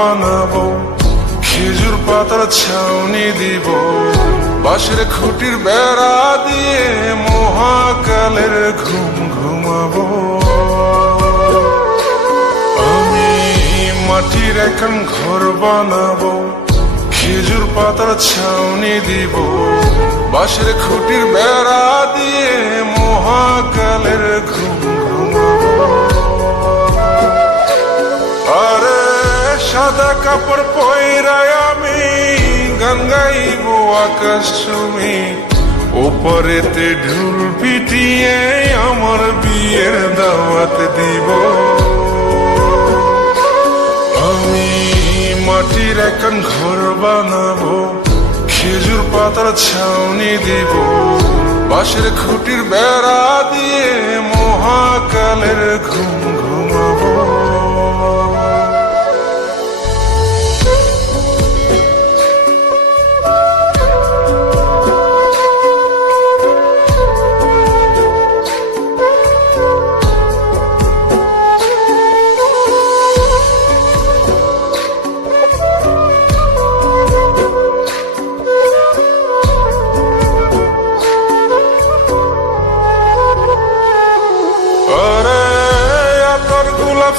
বানাবো, খেজুর পাতার ছাউনি দিব, বাঁশের খুঁটির বেড়া দিয়ে মহাকালের ঘুম ঘুমাবো। আমি মাটির এখন ঘর বানাবো, খেজুর পাতার ছাউনি দিব, বাঁশের খুঁটির বেড়া দিয়ে মহাকালের ঘুম ঘুমাবো। আরে সাদা কাপড় পয়রায় আমি গান গাইব আকাশ চুমি, ওপরেতে ঢুল পিটিয়ে আমার বিয়ের দাওয়াত দিব। আমি মাটির এখন ঘর বানাবো, খেজুর পাতার ছাউনি দিব, বাঁশের খুঁটির বেড়া দিয়ে মহাকালের ঘুম ঘুমাবো।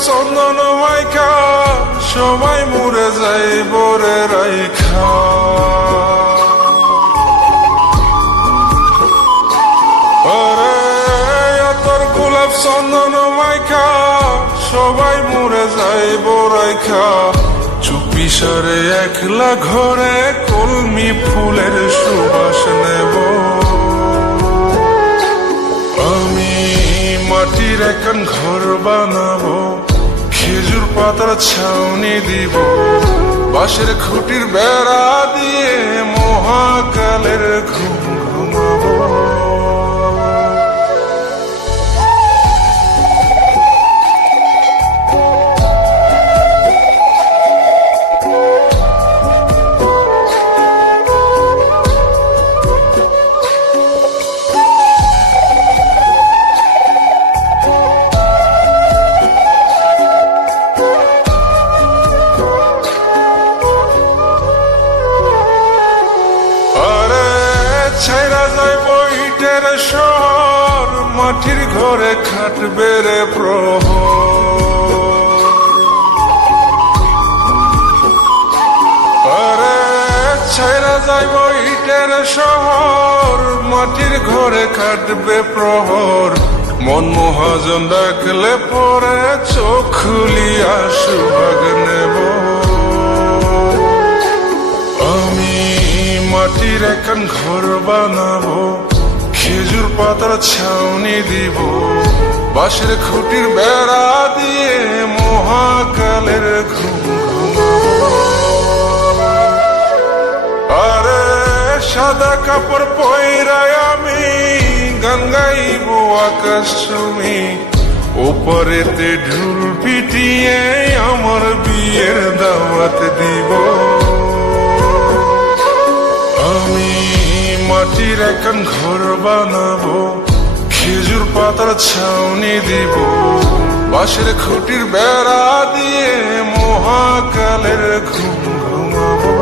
চন্দন মাইকা সবাই মরে যাই বরে রাইখা, আরে তোর গোলাপ চন্দন মাইকা সবাই মরে যাই বরাইখা, চুপি সারে একলা ঘরে কলমি ফুলের সুবাস নেব। আমি মাটির এখন ঘর বানাবো, খেজুর পাতার ছাউনি দিব, বাঁশের খুঁটির বেড়া দিয়ে মহাকালের ঘুম ঘুমাবো। ছাইরা যাইব ইটের শহর, মাটির ঘরে খাটবে রে প্রহর। আরে ছাইরা যাইব ইটের শহর, মাটির ঘরে খাটবে প্রহর। মন মহাজন ডাকলে পরে চোখ খুলিয়া সুভাগ নেব। আমি মাটির এখন ঘর বানাবো, খেজুর পাতার ছাউনি দিব, বাঁশের খুঁটির বেড়া দিয়ে মহাকালের ঘুম ঘুমাবো। আরে সাদা কাপড় পয়রায় আমি গান গাইব আকাশ চুমি, ওপরেতে ঢুল পিটিয়ে আমার বিয়ের দাওয়াত দিব। আমি মাটির এখন ঘর বানাবো, খেজুর পাতার ছাউনি দিব, বাঁশের খুঁটির বেড়া দিয়ে মহাকালের ঘুম ঘুমাবো।